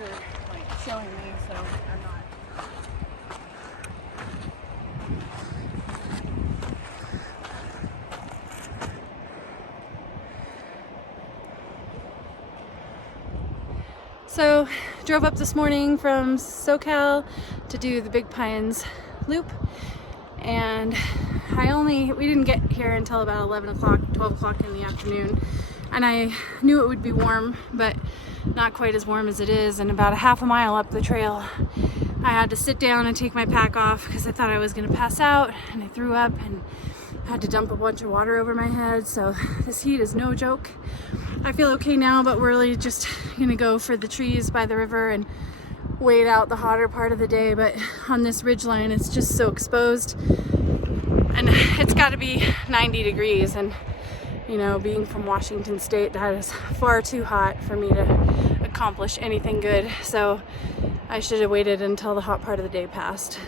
are like showing me, so I'm not. So drove up this morning from SoCal to do the Big Pines loop, and we didn't get here until about 11 o'clock, 12 o'clock in the afternoon, and I knew it would be warm, but not quite as warm as it is. And about a half a mile up the trail, I had to sit down and take my pack off because I thought I was going to pass out, and I threw up and had to dump a bunch of water over my head. So this heat is no joke. I feel okay now, but we're really just gonna go for the trees by the river and wait out the hotter part of the day. But on this ridgeline, it's just so exposed, and it's got to be 90 degrees. And you know, being from Washington State, that is far too hot for me to accomplish anything good. So I should have waited until the hot part of the day passed.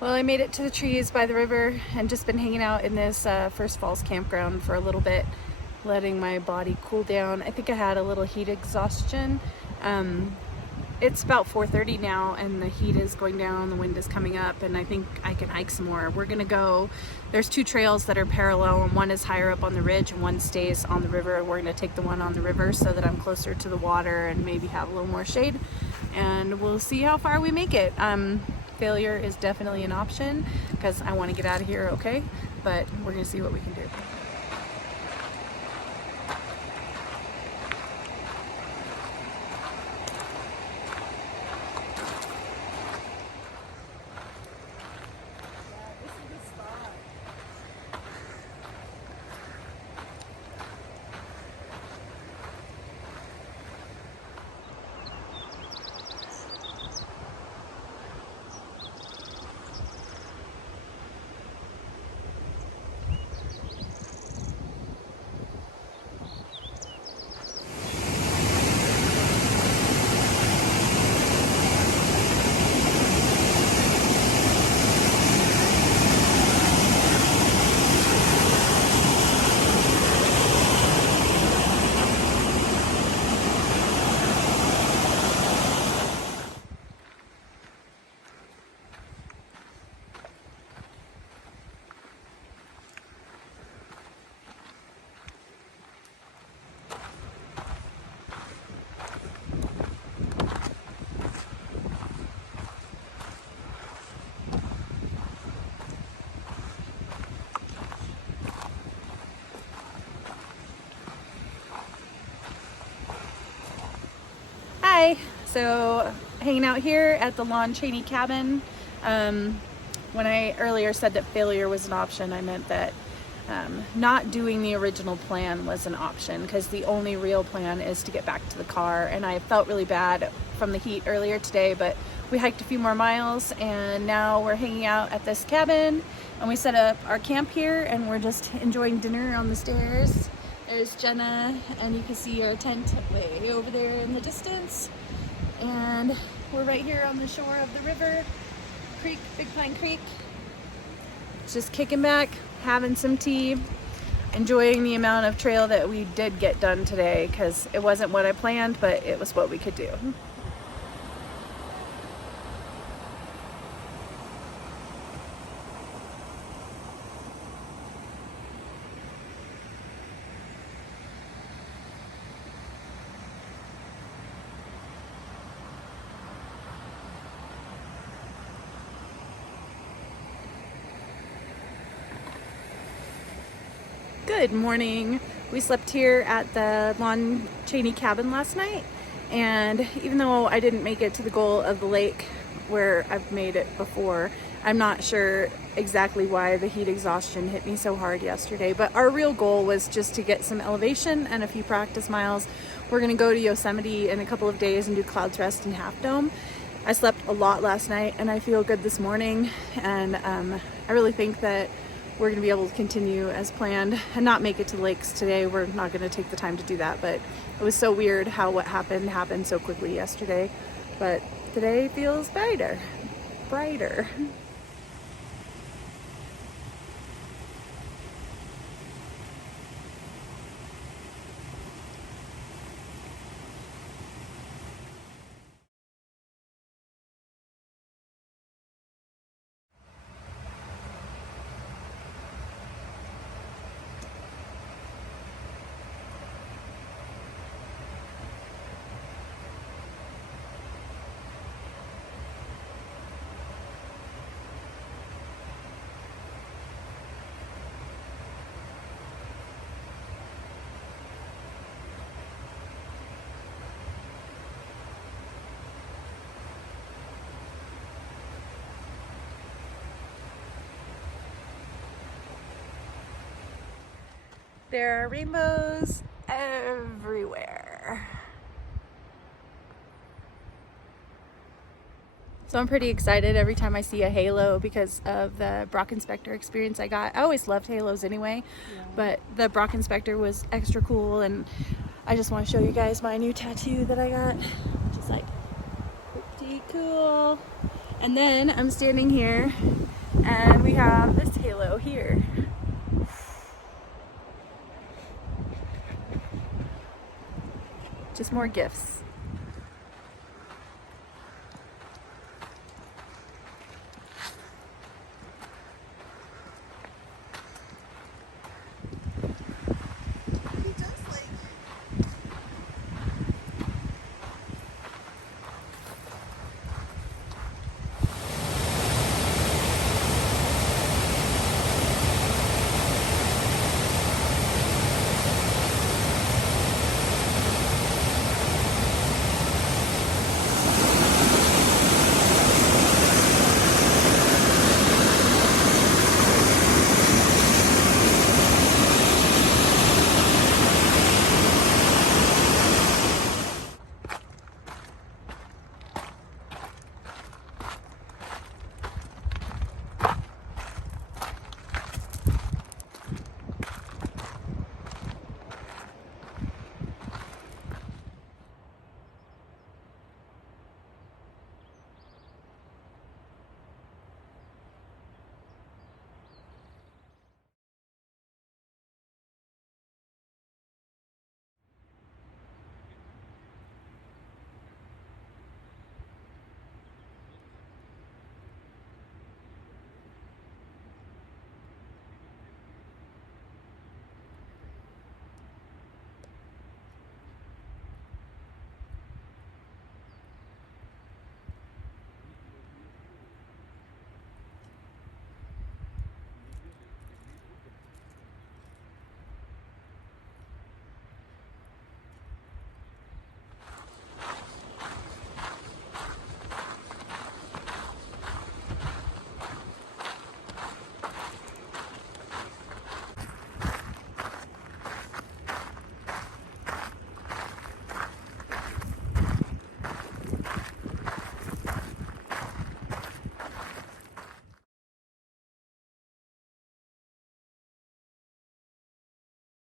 Well, I made it to the trees by the river and just been hanging out in this First Falls campground for a little bit, letting my body cool down. I think I had a little heat exhaustion. It's about 4:30 now, and the heat is going down, the wind is coming up, and I think I can hike some more. We're gonna go, there's two trails that are parallel, and one is higher up on the ridge and one stays on the river. We're gonna take the one on the river so that I'm closer to the water and maybe have a little more shade, and we'll see how far we make it. Failure is definitely an option because I want to get out of here okay, but we're gonna see what we can do. Hi, so hanging out here at the Lon Chaney Cabin. When I earlier said that failure was an option, I meant that not doing the original plan was an option, because the only real plan is to get back to the car. And I felt really bad from the heat earlier today, but we hiked a few more miles, and now we're hanging out at this cabin, and we set up our camp here, and we're just enjoying dinner on the stairs. There's Jenna, and you can see our tent way over there in the distance. And we're right here on the shore of the river, Creek, Big Pine Creek. Just kicking back, having some tea, enjoying the amount of trail that we did get done today, because it wasn't what I planned, but it was what we could do. Good morning. We slept here at the Lon Chaney Cabin last night, and even though I didn't make it to the goal of the lake where I've made it before, I'm not sure exactly why the heat exhaustion hit me so hard yesterday, but our real goal was just to get some elevation and a few practice miles. We're gonna go to Yosemite in a couple of days and do Clouds Rest and Half Dome. I slept a lot last night and I feel good this morning, and I really think that we're going to be able to continue as planned and not make it to the lakes today. We're not going to take the time to do that, but it was so weird how what happened so quickly yesterday. but today feels brighter. There are rainbows everywhere. So I'm pretty excited every time I see a halo because of the Brock Inspector experience I got. I always loved halos anyway, but the Brock Inspector was extra cool, and I just want to show you guys my new tattoo that I got, which is like pretty cool. And then I'm standing here and we have this halo here. Just more gifts.